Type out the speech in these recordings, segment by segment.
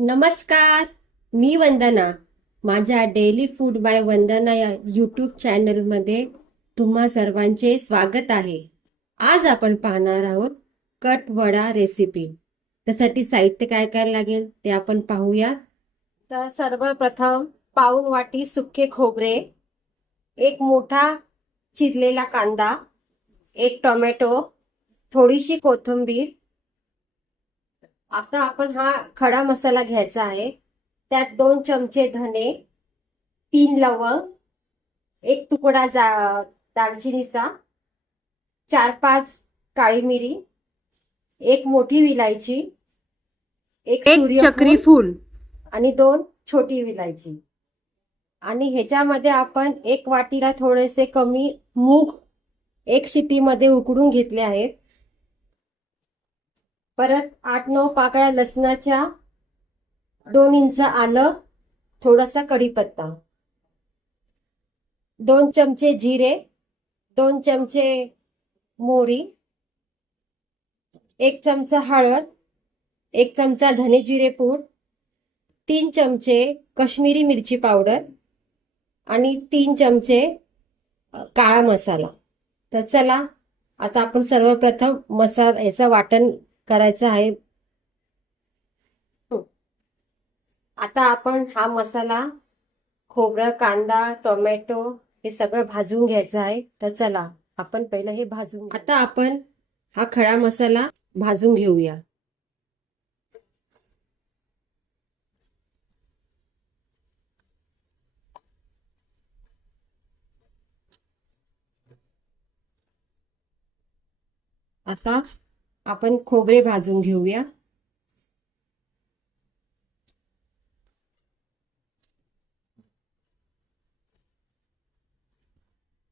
नमस्कार. मी वंदना. माझ्या daily food by वंदना या यूट्यूब चॅनलमध्ये तुम्हा सर्वांचे स्वागत आहे. आज आपण पाहणार आहोत कट वडा रेसिपी. त्यासाठी साहित्य काय काय लागेल ते आपण पाहूया. तर सर्वप्रथम पाऊण वाटी सुके खोबरे, एक मोठा चिरलेला कांदा, एक टोमॅटो, थोडीशी कोथिंबीर. आता आपण हा खडा मसाला घ्यायचा आहे. त्यात 2 चमचे धने, 3 लवंग, एक तुकडा दालचिनीचा, 4-5 काळी मिरी, एक मोठी विलायची, एक चक्री फूल आणि 2 छोटी विलायची. आणि ह्याच्यामध्ये आपण 1 वाटीला थोडेसे कमी मूग 1 शिटीमध्ये उकडून घेतले आहेत. परत 8-9 पाकळ्या लसणाच्या, 2 इंच आलं, थोडासा कढीपत्ता, 2 चमचे जिरे, 2 चमचे मोहरी, 1 चमचा हळद, 1 चमचा धने जिरे पूड, 3 चमचे काश्मीरी मिरची पावडर आणि 3 चमचे काळा मसाला. तर चला आता आपण सर्वप्रथम याचं वाटण करायचं आहे. आता आपण हा मसाला, खोबरं, कांदा, टोमॅटो हे सगळं भाजून घ्यायचं आहे. तर चला आपण पहिलं हे भाजून आता आपण हा खडा मसाला भाजून घेऊया. आता आपण खोबरे भाजून घेऊया.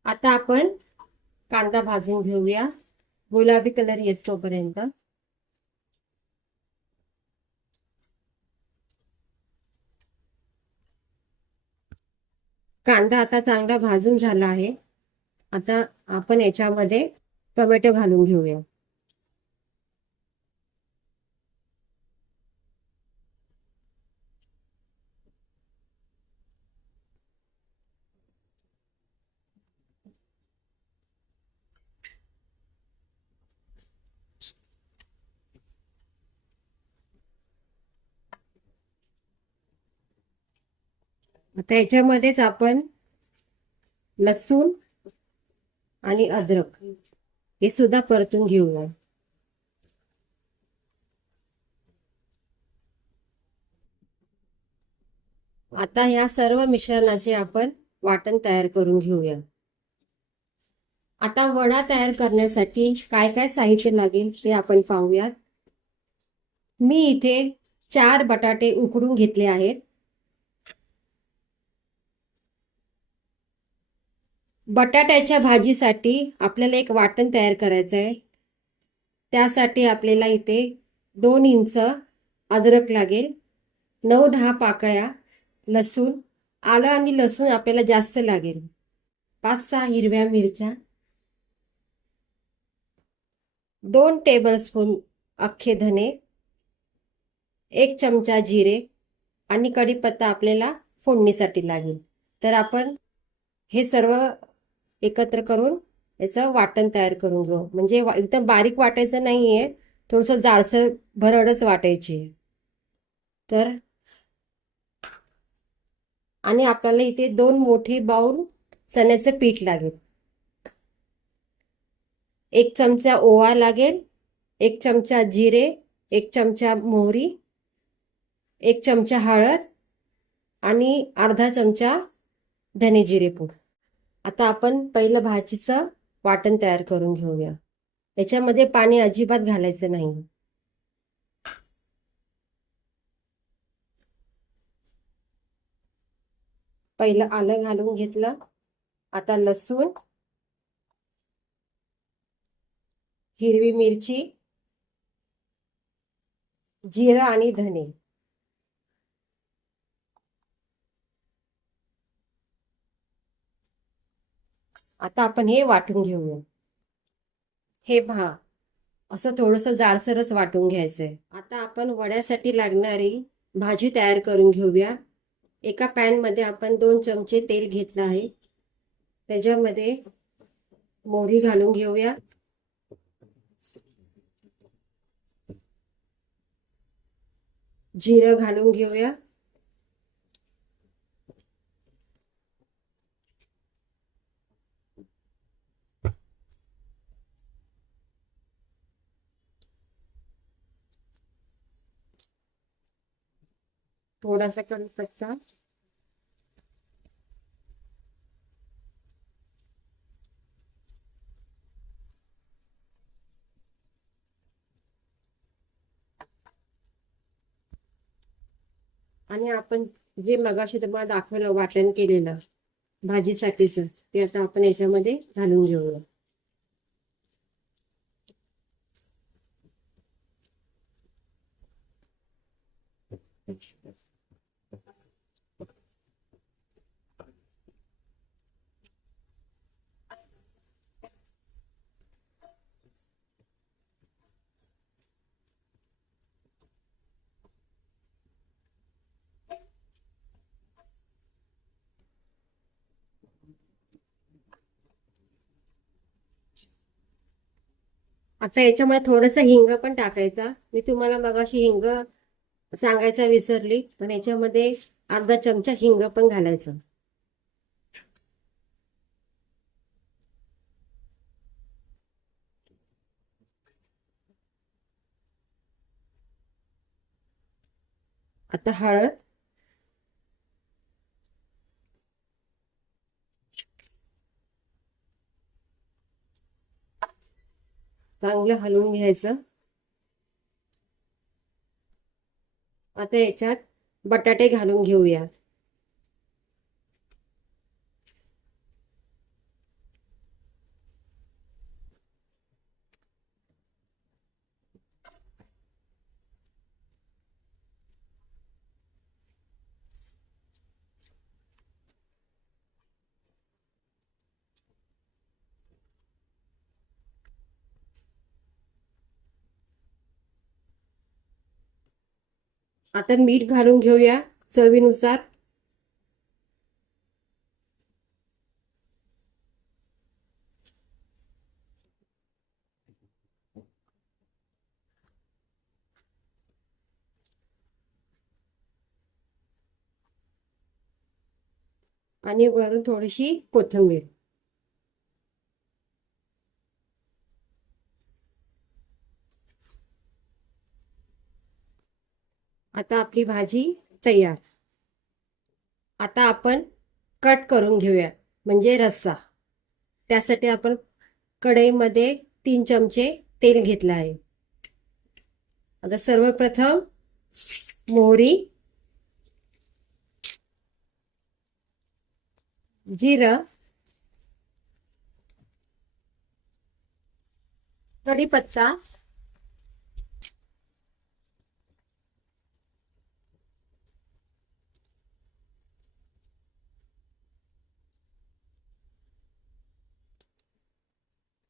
आता आपण कांदा भाजून घेऊया गुलाबी कलर येतोपर्यंत. कांदा आता चांगला भाजून झाला आहे. आता आपण याच्यामध्ये टोमॅटो घालून घेऊया. आता याच्यामध्येच आपण लसूण आणि अद्रक हे सुद्धा परतून घेऊया. आता ह्या सर्व मिश्रणाचे आपण वाटण तयार करून घेऊया. आता वडा तयार करण्यासाठी काय काय साहित्य लागेल ते आपण पाहूयात. मी इथे 4 बटाटे उकडून घेतले आहेत. बटाट्याच्या भाजीसाठी आपल्याला एक वाटण तयार करायचं आहे. त्यासाठी आपल्याला इथे 2 इंच अद्रक लागेल, 9-10 पाकळ्या लसूण, आलं आणि लसूण आपल्याला जास्त लागेल, 5-6 हिरव्या मिरच्या, 2 टेबलस्पून अख्खे धने, 1 चमचा जिरे आणि कढीपत्ता आपल्याला फोडणीसाठी लागेल. तर आपण हे सर्व एकत्र करून याचं वाटण तयार करून घेऊ. म्हणजे एकदम बारीक वाटायचं नाहीये, थोडंसं जाडसर भरडच वाटायची. तर आणि आपल्याला इथे 2 मोठे बाउल चण्याचं पीठ लागेल, 1 चमचा ओवा लागेल, 1 चमचा जिरे, 1 चमचा मोहरी, 1 चमचा हळद आणि अर्धा चमचा धने जिरे पूड. आता आपण पहिलं भाजीचं वाटण तयार करून घेऊया. याच्यामध्ये पाणी अजिबात घालायचं नाही. पहिलं आलं घालून घेतलं. आता लसूण, हिरवी मिरची, जिरा आणि धने. आता आपण हे वाटून घेऊया. हे असं थोडंसं जाडसरच वाटून घ्यायचंय. आता आपण वड्यासाठी लागणारी भाजी तयार करून घेऊया. एका पॅन मध्ये आपण 2 चमचे तेल घेतलं आहे. त्याच्यामध्ये मोहरी घालून घेऊया. जिरं घालून घेऊया. थोडासा कढीपत्ता. आणि आपण जे मगाशी तुम्हाला दाखवलं वाटण केलेलं भाजीसाठीच ते आता आपण याच्यामध्ये घालून घेऊया. आता याच्यामध्ये थोडंसं हिंग पण टाकायचा. मी तुम्हाला मगाशी हिंग सांगायचा विसरली, पण याच्यामध्ये अर्धा चमचा हिंग पण घालायचं. आता हळद. चांगलं हलवून घ्यायचं. आता याच्यात बटाटे घालून घेऊया. आता मीठ घालून घेऊया चवीनुसार. आणि वरून थोडीशी कोथिंबीर. आता आपली भाजी तयार. आता आपण कट करून घेऊया म्हणजे रस्सा. त्यासाठी आपण कढईमध्ये 3 चमचे तेल घेतलं आहे. आता सर्वप्रथम मोहरी, जिरं, कढीपत्ता,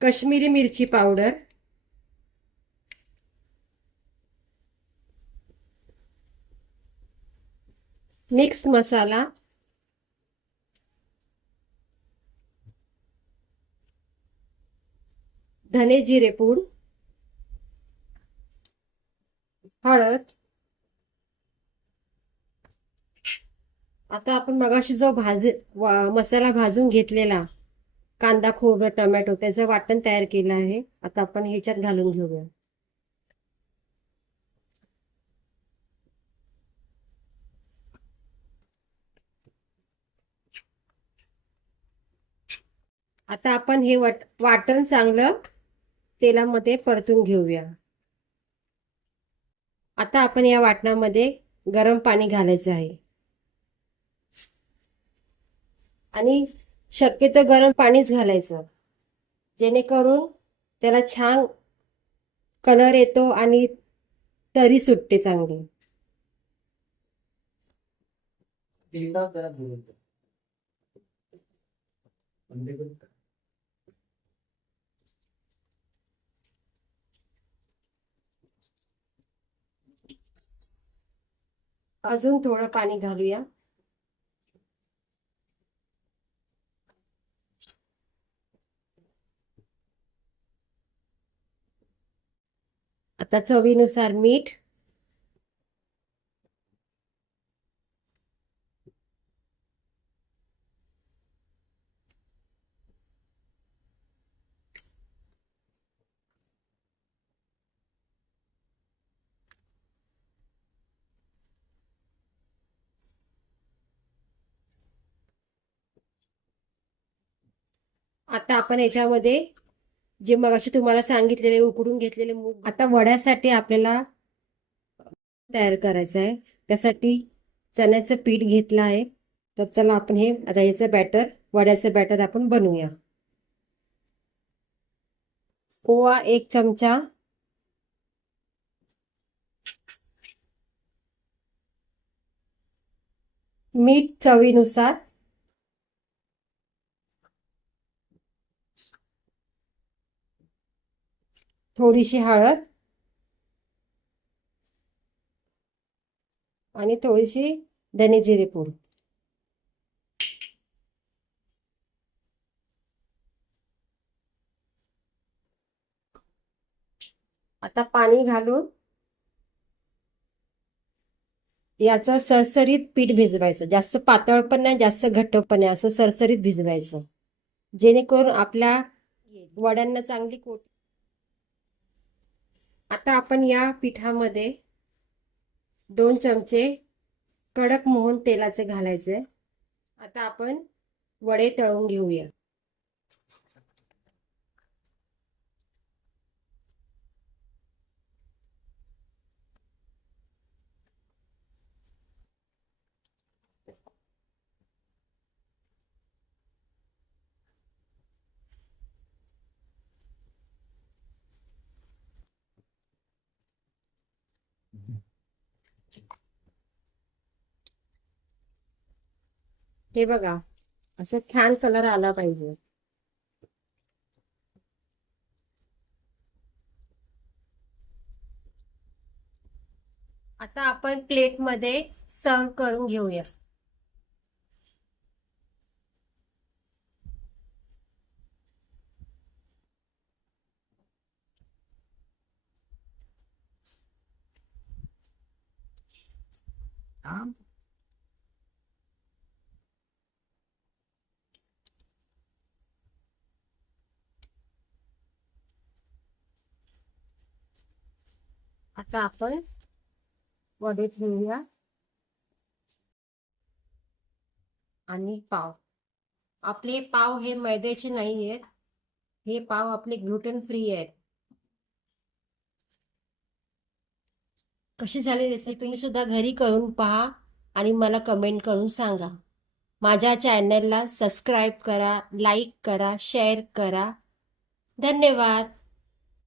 कश्मीरी मिरची पावडर, मिक्स मसाला, धने जिरे पूड, हळद. आता आपण मगाशी जो मसाला भाजून घेतलेला कांदा खोबरं टोमॅटो त्याचं वाटण तयार केलं आहे. आता आपण ह्याच्यात घालून घेऊया. आता आपण हे वाटण चांगलं तेलामध्ये परतून घेऊया. आता आपण या वाटणामध्ये गरम पाणी घालायचं आहे. आणि शक्यतो गरम पाणीच घालायचं, जेणेकरून त्याला छान कलर येतो आणि तरी सुटते चांगली. अजून थोडं पाणी घालूया. आता चवीनुसार मीठ. आता आपण याच्यामध्ये जे मगाशी तुम्हाला सांगितलेले उकडून घेतलेले मूग, आता वड्यासाठी आपल्याला तयार करायचं आहे. त्यासाठी चण्याचं पीठ घेतलं आहे. तर चला आपण हे आता याचं बॅटर, वड्याचं बॅटर आपण बनवूया. ओवा 1 चमचा, मीठ चवीनुसार, थोडीशी हळद आणि थोडीशी धने जिरे पूड. आता पाणी घालून याचं सरसरीत पीठ भिजवायचं. जास्त पातळ पण नाही, जास्त घट्ट पण नाही, असं सरसरीत भिजवायचं, जेणेकरून आपल्या वड्यांना चांगली कोट. आता आपण या पिठामध्ये 2 चमचे कडक मोहन तेलाचे घालायचे. आता आपण वडे तळून घेऊया. हे बघा, असं छान कलर आला पाहिजे. आता आपण प्लेटमध्ये सर्व करून घेऊया. आता आपण वडे ठेवूया आणि पाव. आपले पाव हे मैद्याचे नाही आहेत, हे पाव आपले ग्लुटेन फ्री आहेत. कशी झाली रेसिपी तुम्ही सुद्धा घरी करून पहा आणि मला कमेंट करून सांगा. माझ्या चॅनलला सबस्क्राईब करा, लाईक करा, शेअर करा. धन्यवाद.